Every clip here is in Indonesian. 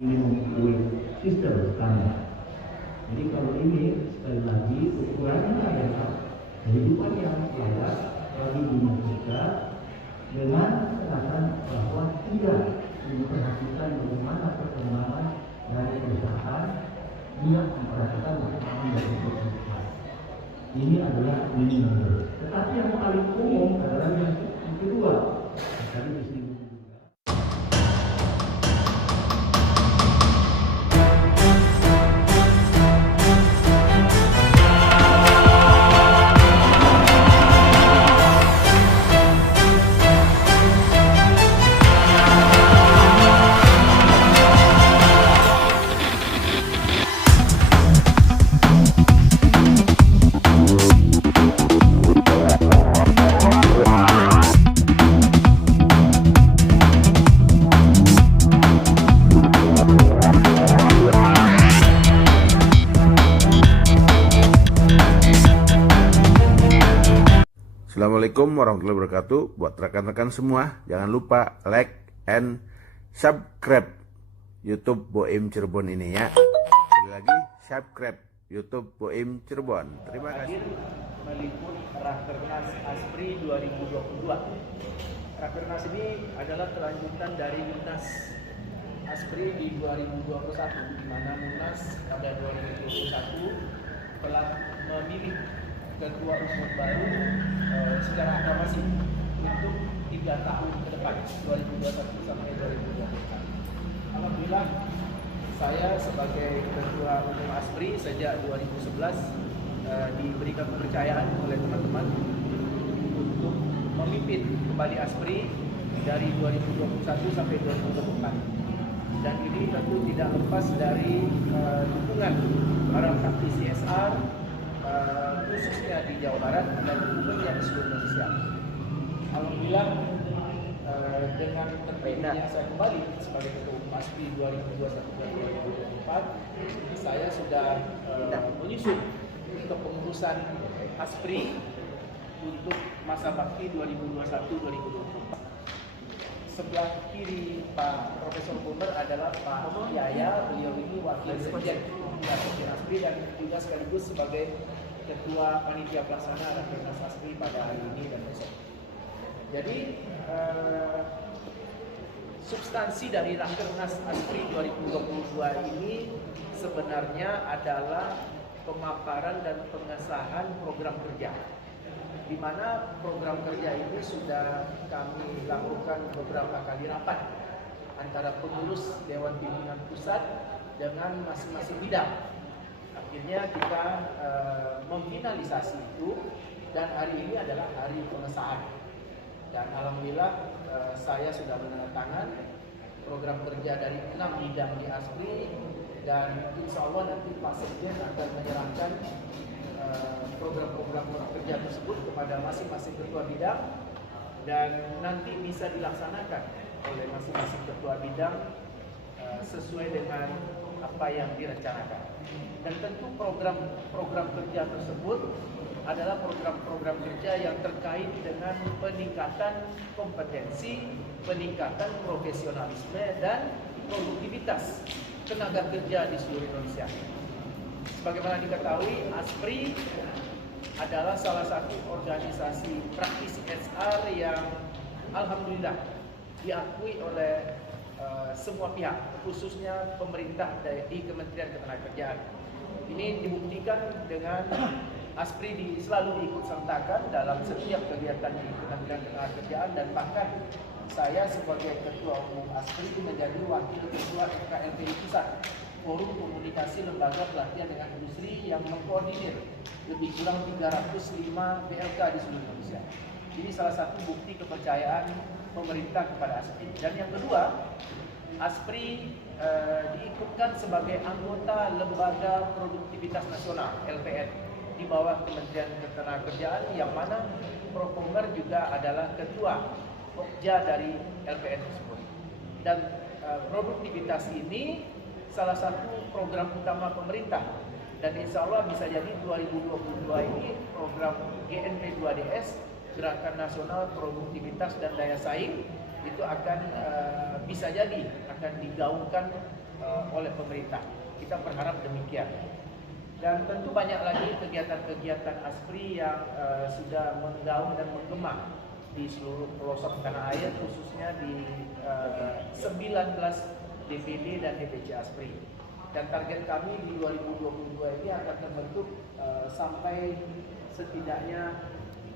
ini mempunyai sistem standar. Jadi kalau ini sekali lagi ukurannya adalah kehidupan yang layak bagi dunia kita dengan catatan bahwa tidak memperhatikan bagaimana perkembangan dari perusahaan, tidak memperhatikan perkembangan dari perusahaan. Ini adalah minimum. Tetapi yang paling umum adalah yang kedua. Tadi disebut. Assalamualaikum warahmatullahi wabarakatuh. Buat rekan-rekan semua, jangan lupa like and subscribe YouTube Boim Cirebon ini ya. Sekali lagi, subscribe YouTube Boim Cirebon. Terima kasih. Meliput Rakernas ASPRI 2022. Rakernas ini adalah kelanjutan dari Munas ASPRI di 2021, di mana Munas pada 2021 telah memilih ketua umum baru secara aklamasi untuk 3 tahun ke depan, 2021 sampai 2024. Alhamdulillah, saya sebagai ketua umum ASPRI sejak 2011 diberikan kepercayaan oleh teman-teman untuk memimpin kembali ASPRI dari 2021 sampai 2024. Dan ini tentu tidak lepas dari dukungan para praktisi CSR, khususnya di Jawa Barat dan tentunya di seluruh Indonesia. Alhamdulillah, dengan terpilihnya saya kembali sebagai ketua umum ASPRI 2021-2024, saya sudah menyusun kepengurusan ASPRI untuk masa bakti 2021-2024. Sebelah kiri Pak Profesor Bomer adalah Pak Yaya, beliau ini wakil sekjen ASPRI dan juga sekaligus sebagai ketua panitia pelaksana Rakernas ASPRI pada hari ini dan besok. Jadi substansi dari Rakernas ASPRI 2022 ini sebenarnya adalah pemaparan dan pengesahan program kerja, di mana program kerja ini sudah kami lakukan beberapa kali rapat antara pengurus Dewan Pimpinan Pusat dengan masing-masing bidang. Akhirnya kita memfinalisasi itu dan hari ini adalah hari pengesahan. Dan alhamdulillah saya sudah menandatangan program kerja dari 6 bidang di ASPRI dan insya Allah nanti Pak Sekjen akan menyerahkan program-program kerja tersebut kepada masing-masing ketua bidang dan nanti bisa dilaksanakan oleh masing-masing ketua bidang sesuai dengan apa yang direncanakan. Dan tentu program kerja tersebut adalah program kerja yang terkait dengan peningkatan kompetensi, peningkatan profesionalisme dan produktivitas tenaga kerja di seluruh Indonesia. Sebagaimana diketahui, ASPRI adalah salah satu organisasi praktisi CSR yang alhamdulillah diakui oleh semua pihak, khususnya pemerintah di Kementerian Ketenagakerjaan. Ini dibuktikan dengan ASPRI selalu diikut sertakan dalam setiap kegiatan di Kementerian Ketenagakerjaan dan bahkan saya sebagai ketua umum ASPRI menjadi wakil ketua FKMPI Pusat, Forum Komunikasi Lembaga Pelatihan dengan Industri yang mengkoordinir lebih kurang 305 BLK di seluruh Indonesia. Ini salah satu bukti kepercayaan pemerintah kepada ASPRI. Dan yang kedua, ASPRI diikutkan sebagai anggota Lembaga Produktivitas Nasional (LPN) di bawah Kementerian Ketenagakerjaan, yang mana Prof. Bomer juga adalah ketua Pokja dari LPN tersebut. Dan produktivitas ini salah satu program utama pemerintah dan insya Allah bisa jadi 2022 ini program GNP2DS, Gerakan Nasional Produktivitas dan Daya Saing, itu akan bisa jadi akan digaungkan oleh pemerintah. Kita berharap demikian. Dan tentu banyak lagi kegiatan-kegiatan ASPRI yang sudah menggaung dan menggema di seluruh pelosok tanah air, khususnya di 19 DPD dan DPC ASPRI. Dan target kami di 2022 ini akan terbentuk sampai setidaknya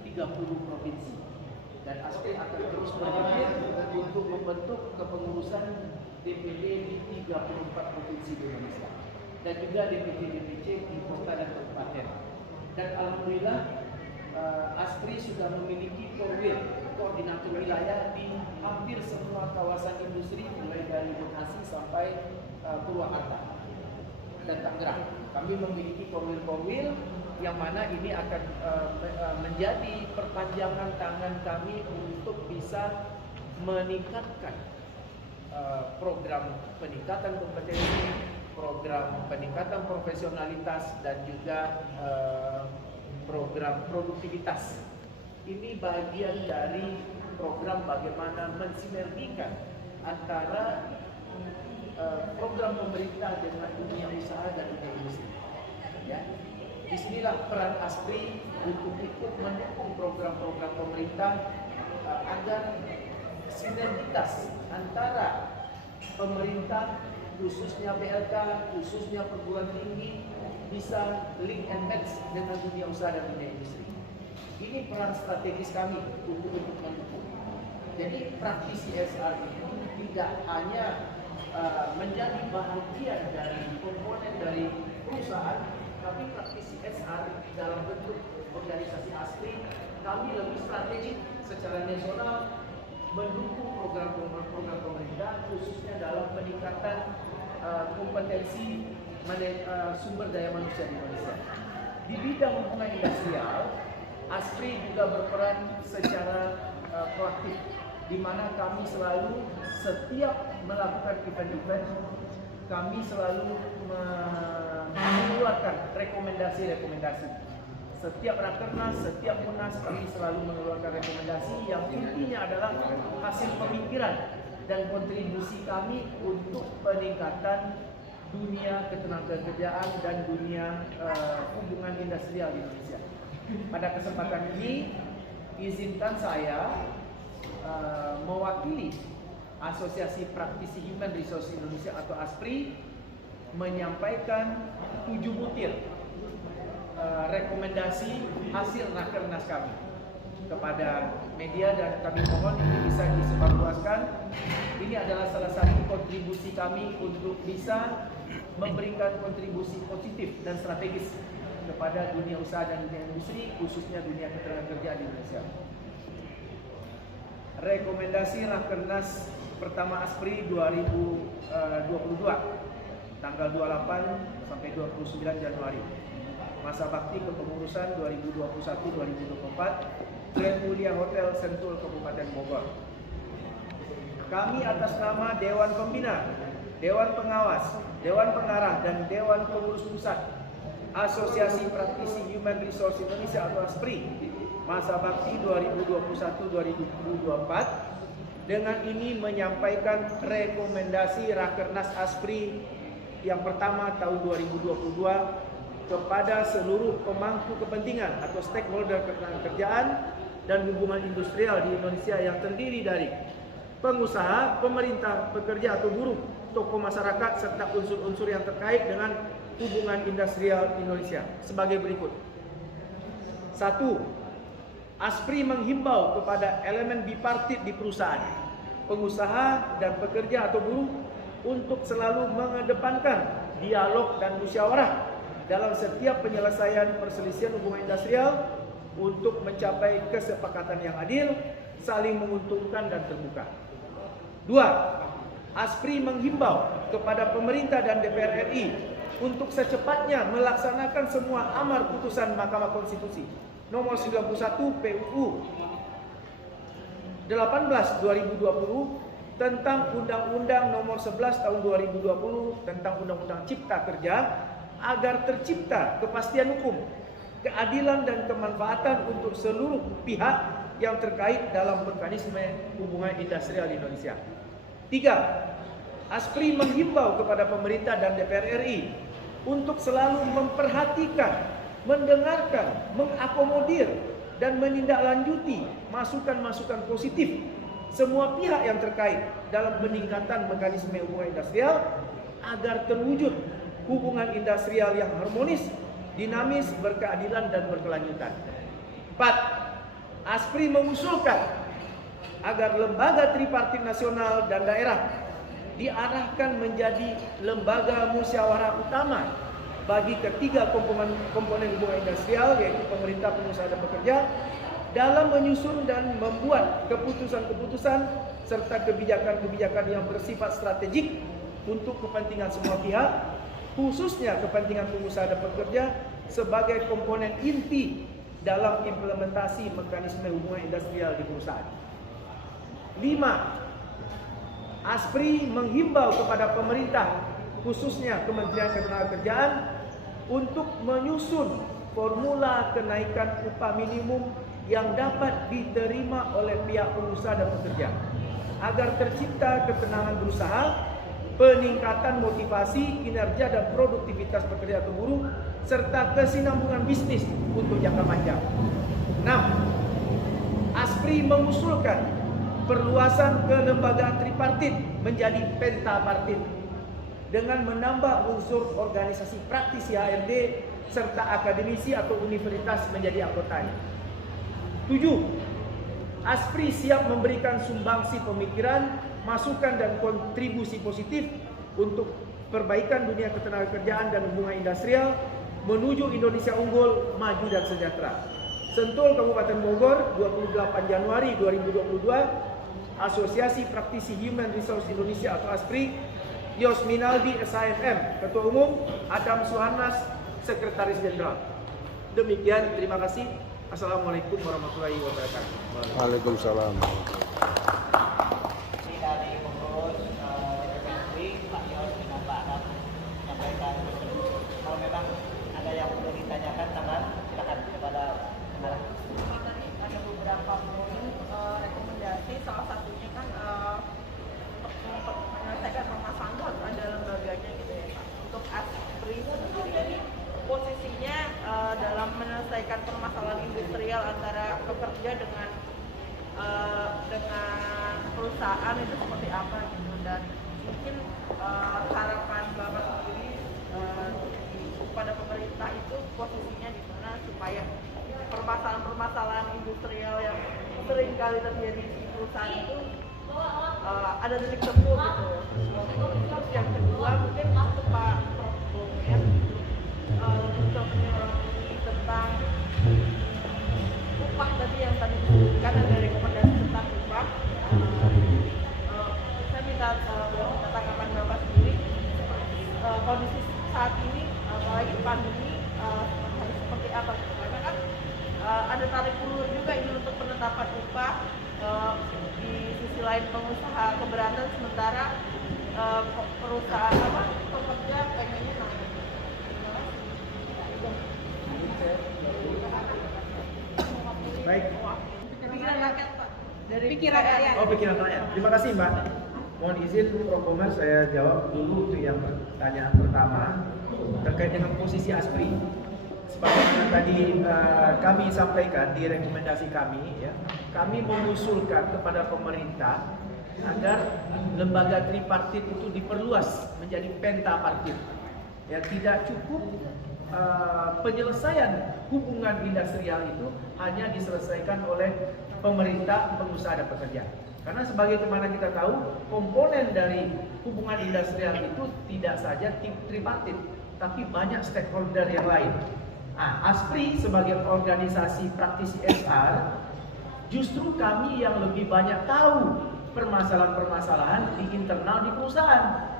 30 provinsi. Dan ASPRI akan terus berpikir untuk membentuk kepengurusan DPD di 34 provinsi di Indonesia. Dan juga DPD-DPC di kota dan kabupaten. Dan alhamdulillah ASPRI sudah memiliki koordinator wilayah di hampir semua kawasan industri, mulai dari Bekasi sampai Purwakarta dan Tangerang. Kami memiliki korwil yang mana ini akan menjadi perpanjangan tangan kami untuk bisa meningkatkan program peningkatan kompetensi, program peningkatan profesionalitas, dan juga program produktivitas. Ini bagian dari program bagaimana mensinergikan antara program pemerintah dengan dunia usaha dan dunia industri. Ya. Disinilah peran ASPRI untuk ikut mendukung program-program pemerintah agar sinergitas antara pemerintah, khususnya BLK, khususnya perguruan tinggi, bisa link and match dengan dunia usaha dan dunia industri. Ini peran strategis kami untuk mendukung. Jadi praktisi SR itu tidak hanya menjadi bahagian dari komponen dari perusahaan, tapi praktisi SR dalam bentuk organisasi ASPRI, kami lebih strategik secara nasional mendukung program-program pemerintah, khususnya dalam peningkatan kompetensi sumber daya manusia di Indonesia. Di bidang hubungan industrial, ASPRI juga berperan secara proaktif, di mana kami selalu setiap melakukan event-event, kami selalu mengeluarkan rekomendasi-rekomendasi. Setiap rakernas, setiap munas, kami selalu mengeluarkan rekomendasi yang intinya adalah hasil pemikiran dan kontribusi kami untuk peningkatan dunia ketenagakerjaan dan dunia hubungan industrial di Indonesia. Pada kesempatan ini, izinkan saya mewakili Asosiasi Praktisi Human Resource Indonesia atau ASPRI menyampaikan 7 butir rekomendasi hasil rakernas kami kepada media, dan kami mohon ini bisa disebarluaskan. Ini adalah salah satu kontribusi kami untuk bisa memberikan kontribusi positif dan strategis kepada dunia usaha dan dunia industri, khususnya dunia ketenagakerjaan di Indonesia. Rekomendasi Rakernas pertama ASPRI 2022 tanggal 28 sampai 29 Januari. Masa bakti kepengurusan 2021-2024, Grand Mulia Hotel Sentul Kabupaten Bogor. Kami atas nama Dewan Pembina, Dewan Pengawas, Dewan Pengarah, dan Dewan Pengurus Pusat Asosiasi Praktisi Human Resource Indonesia atau ASPRI masa bakti 2021-2024 dengan ini menyampaikan rekomendasi Rakernas ASPRI yang pertama tahun 2022 kepada seluruh pemangku kepentingan atau stakeholder ketenagakerjaan dan hubungan industrial di Indonesia yang terdiri dari pengusaha, pemerintah, pekerja atau buruh, tokoh masyarakat, serta unsur-unsur yang terkait dengan hubungan industrial Indonesia sebagai berikut. 1. ASPRI menghimbau kepada elemen bipartit di perusahaan, pengusaha dan pekerja atau buruh untuk selalu mengedepankan dialog dan musyawarah dalam setiap penyelesaian perselisihan hubungan industrial untuk mencapai kesepakatan yang adil, saling menguntungkan dan terbuka. 2. ASPRI menghimbau kepada pemerintah dan DPR RI untuk secepatnya melaksanakan semua amar putusan Mahkamah Konstitusi nomor 91 PUU 18/2020 tentang Undang-Undang nomor 11 tahun 2020 tentang Undang-Undang Cipta Kerja agar tercipta kepastian hukum, keadilan dan kemanfaatan untuk seluruh pihak yang terkait dalam mekanisme hubungan industrial di Indonesia. 3. ASPRI menghimbau kepada pemerintah dan DPR RI untuk selalu memperhatikan, mendengarkan, mengakomodir, dan menindaklanjuti masukan-masukan positif semua pihak yang terkait dalam peningkatan mekanisme hubungan industrial agar terwujud hubungan industrial yang harmonis, dinamis, berkeadilan, dan berkelanjutan. 4. ASPRI mengusulkan agar lembaga tripartit nasional dan daerah diarahkan menjadi lembaga musyawarah utama bagi ketiga komponen hubungan industrial, yaitu pemerintah, pengusaha, dan pekerja, dalam menyusun dan membuat keputusan-keputusan serta kebijakan-kebijakan yang bersifat strategik untuk kepentingan semua pihak, khususnya kepentingan pengusaha dan pekerja sebagai komponen inti dalam implementasi mekanisme hubungan industrial di perusahaan. 5. ASPRI menghimbau kepada pemerintah, khususnya Kementerian Ketenagakerjaan, untuk menyusun formula kenaikan upah minimum yang dapat diterima oleh pihak pengusaha dan pekerja, agar tercipta ketenangan berusaha, peningkatan motivasi, kinerja, dan produktivitas pekerja atau buruh, serta kesinambungan bisnis untuk jangka panjang. 6. ASPRI mengusulkan perluasan kelembagaan tripartit menjadi pentapartit dengan menambah unsur organisasi praktisi HRD serta akademisi atau universitas menjadi anggotanya. 7. ASPRI siap memberikan sumbangsi pemikiran, masukan, dan kontribusi positif untuk perbaikan dunia ketenagakerjaan dan hubungan industrial menuju Indonesia unggul, maju, dan sejahtera. Sentul, Kabupaten Bogor, 28 Januari 2022. Asosiasi Praktisi Human Resource Indonesia atau ASPRI, Yos Minaldi SHMM, Ketua Umum, Adam Suhanas, Sekretaris Jenderal. Demikian, terima kasih. Assalamualaikum warahmatullahi wabarakatuh. Waalaikumsalam. Dari pengurus ASPRI, Pak Yos dengan Pak Adam menyampaikan, kalau memang ada yang perlu ditanyakan, silakan kepada pengarah. Ada beberapa poin rekomendasi, salah satunya kan untuk menyelesaikan permasalahan itu harus ada lembaganya gitu ya Pak. Untuk ASPRI sendiri ini posisinya dalam menyelesaikan permasalahan industrial antara pekerja dengan perusahaan itu seperti apa gitu, dan mungkin harapan Bapak sendiri kepada pemerintah itu posisinya di mana supaya permasalahan-permasalahan industrial yang sering kali terjadi di perusahaan itu ada titik temu gitu. Terus yang kedua mungkin untuk Pak Prof ya, untuk menyoroti tentang upah tadi yang tadi disebutkan, ada rekomendasi tentang upah. Saya minta tanggapan Bapak sendiri seperti kondisi saat ini, apalagi pandemi, harus seperti apa? Karena kan ada tarik ulur juga ini untuk penetapan upah. Di sisi lain pengusaha keberatan, sementara perusahaan pekerja pengennya naik. Baik. Pikiran rakyat Pak. Dari Pikiran rakyat. Oh, pikiran rakyat. Terima kasih Mbak. Mohon izin Prof. Komar, saya jawab dulu untuk yang pertanyaan pertama terkait dengan posisi ASPRI. Sebagaimana tadi kami sampaikan di rekomendasi kami, ya, kami mengusulkan kepada pemerintah agar lembaga tripartit itu diperluas menjadi pentapartit. Ya, tidak cukup penyelesaian hubungan industrial itu hanya diselesaikan oleh pemerintah, pengusaha, dan pekerja. Karena sebagaimana kita tahu, komponen dari hubungan industrial itu tidak saja tripartit, tapi banyak stakeholder yang lain. ASPRI sebagai organisasi praktisi HR, justru kami yang lebih banyak tahu permasalahan-permasalahan di internal di perusahaan.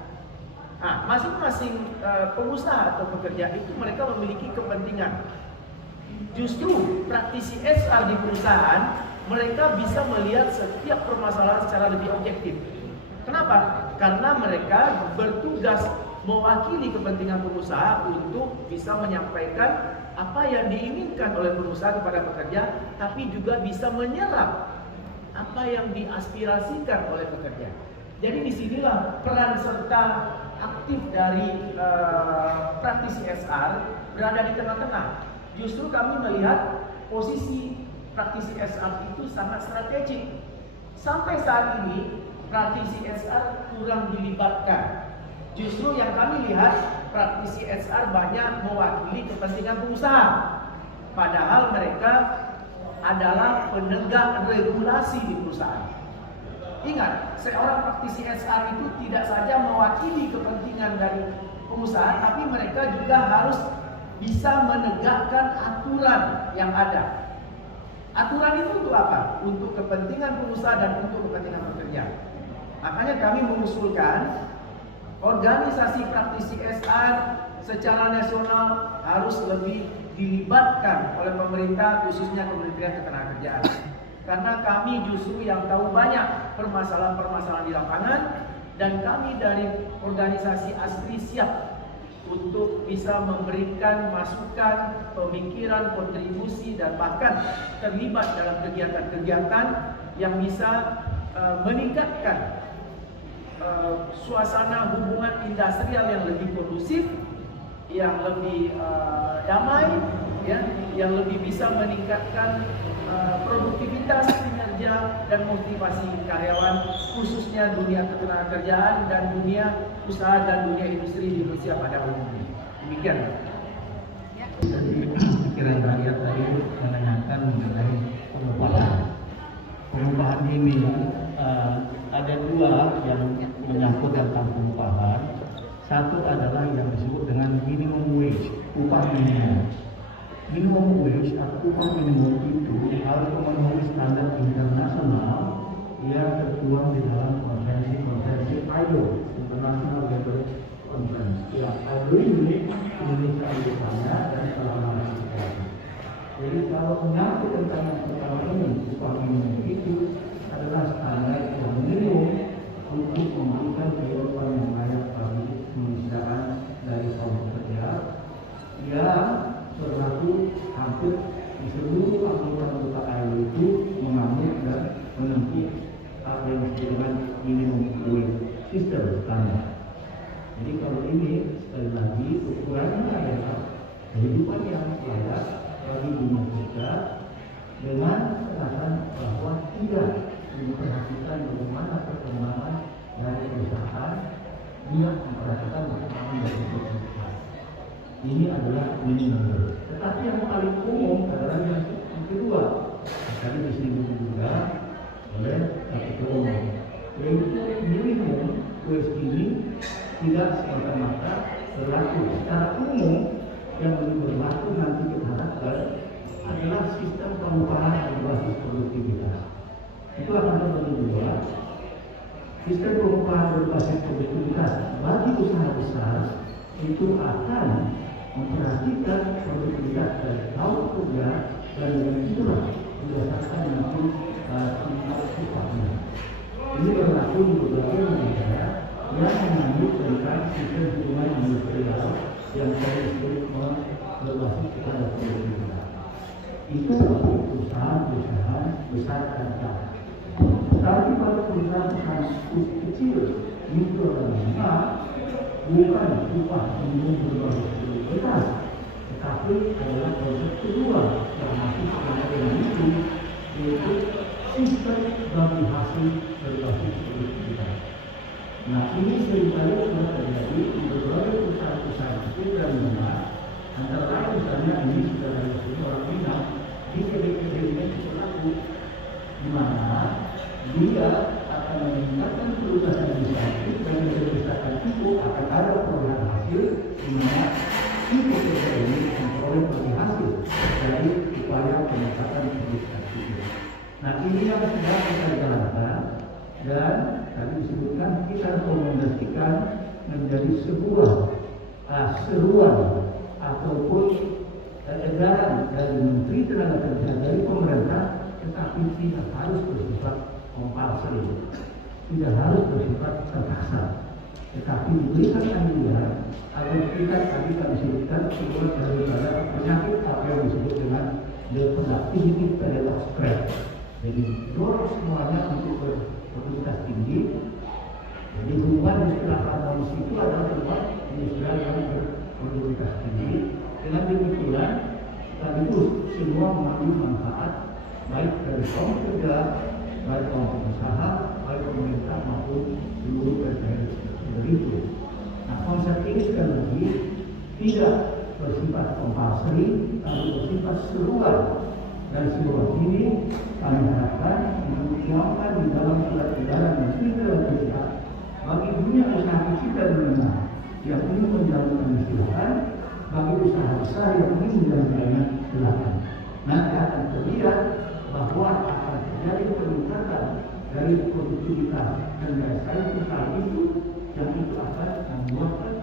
Masing-masing pengusaha atau pekerja itu mereka memiliki kepentingan. Justru praktisi HR di perusahaan, mereka bisa melihat setiap permasalahan secara lebih objektif. Kenapa? Karena mereka bertugas mewakili kepentingan pengusaha untuk bisa menyampaikan apa yang diinginkan oleh pengusaha kepada pekerja, tapi juga bisa menyerap apa yang diaspirasikan oleh pekerja. Jadi disinilah peran serta aktif dari praktisi SR berada di tengah-tengah. Justru kami melihat posisi praktisi SR itu sangat strategik. Sampai saat ini praktisi SR kurang dilibatkan. Justru yang kami lihat praktisi SR banyak mewakili kepentingan pengusaha. Padahal mereka adalah penegak regulasi di perusahaan. Ingat, seorang praktisi SR itu tidak saja mewakili kepentingan dari pengusaha, tapi mereka juga harus bisa menegakkan aturan yang ada. Aturan itu untuk apa? Untuk kepentingan pengusaha dan untuk kepentingan pekerja. Makanya kami mengusulkan organisasi praktisi SR secara nasional harus lebih dilibatkan oleh pemerintah, khususnya Kementerian Ketenagakerjaan. Karena kami justru yang tahu banyak permasalahan-permasalahan di lapangan, dan kami dari organisasi ASPRI siap untuk bisa memberikan masukan, pemikiran, kontribusi, dan bahkan terlibat dalam kegiatan-kegiatan yang bisa meningkatkan suasana hubungan industrial yang lebih kondusif, yang lebih damai, ya, yang lebih bisa meningkatkan produktivitas, kinerja, dan motivasi karyawan, khususnya dunia ketenagakerjaan dan dunia usaha dan dunia industri di Indonesia pada umumnya. Demikian. Pikiran rakyat tadi menanyakan mengenai pengupahan. Pengupahan ini ada dua yang menyangkut tentang pengupahan. Satu adalah yang disebut dengan minimum wage, upah minimum. Minimum wage atau upah minimum itu harus memenuhi standar internasional yang tertuang di dalam konvensi ILO, International Labour Conference. Yang ILO ini Indonesia rupanya dan selama ini. Jadi kalau menyangkut tentang yang pertama ini, upah minimum itu adalah standar yang minimum untuk memberikan kehidupan yang layak bagi kemanusiaan dari kaum pekerja yang berlaku hampir di seluruh anggota ILO itu mengambil dan menempuh apa yang disebut dengan minimum wage system standar. Jadi kalau ini sekali lagi ukurannya adalah kehidupan yang layak bagi dunia kita dengan alasan bahwa tidak diperhatikan bagaimana perkembangan dari perusahaan, dia memperhatikan perkembangan dari perusahaan. Ini adalah minimum. Tetapi yang paling umum adalah yang kedua. Tadi disinggung juga oleh Ketua Umum, yaitu minimum wage ini tidak semata-mata berlaku secara umum. Yang lebih berlaku nanti kita harapkan adalah sistem pengupahan berbasis produktivitas. Itu akan terbagi dua. Sistem pengupahan berbasis produktivitas bagi usaha besar itu akan memperhatikan produktivitas dari kaum pekerja dan dengan itulah berdasarkan nanti tingkat upahnya. Ini berlaku di beberapa negara yang mengambil tentang sistem hubungan industrial yang saya sebut berbasis pada produktivitas. Itu bagi perusahaan-perusahaan besar dan kecil. Tapi pada perusahaan kecil, mikro dan menengah, bukan upah minimum berbasis produktivitas, tetapi adalah konsep kedua yang masih sama dengan itu, yaitu sistem bagi hasil berbasis produktivitas. Nah, ini seringkali sudah terjadi di berbagai perusahaan-perusahaan kecil dan menengah, antara lain misalnya ini sudah ada orang Minang di KDKD ini berlaku, di mana dia akan meningkatkan perusahaan administratif dan berdasarkan itu akan ada perolehan hasil di mana si pekerja ini memperoleh bagi hasil dari upaya peningkatan administratif. Nah, ini yang sedang kita jalankan dan tadi disebutkan kita rekomendasikan menjadi sebuah seruan ataupun edaran dari Menteri Tenaga Kerja dari pemerintah, tetapi tidak harus bersifat kompulsori, tidak harus bersifat terpaksa, tetapi diberikan anjuran agar kita tadi kami sebutkan keluar daripada penyakit apa yang disebut dengan the productivity paradox trap. Jadi dorong semuanya untuk berproduktivitas tinggi, Jadi hubungan istilah harmonis itu adalah sebuah istilah yang berkualitas tinggi. Dengan demikian, sekaligus semua mengambil manfaat baik dari kaum kerja, baik kaum pengusaha, baik pemerintah maupun seluruh dari itu. Nah, konsep ini sekali lagi tidak bersifat compulsory, tapi bersifat seruan. Dan seruan ini kami harapkan dituangkan di dalam surat edaran yang tidak bisa bagi dunia usaha kecil dan menengah yang ingin menjalankan silakan, bagi usaha besar yang ingin menjalankannya silakan. Nanti akan terlihat bahwa akan terjadi peningkatan dari produktivitas dan daya saing usaha itu yang itu akan membuatkan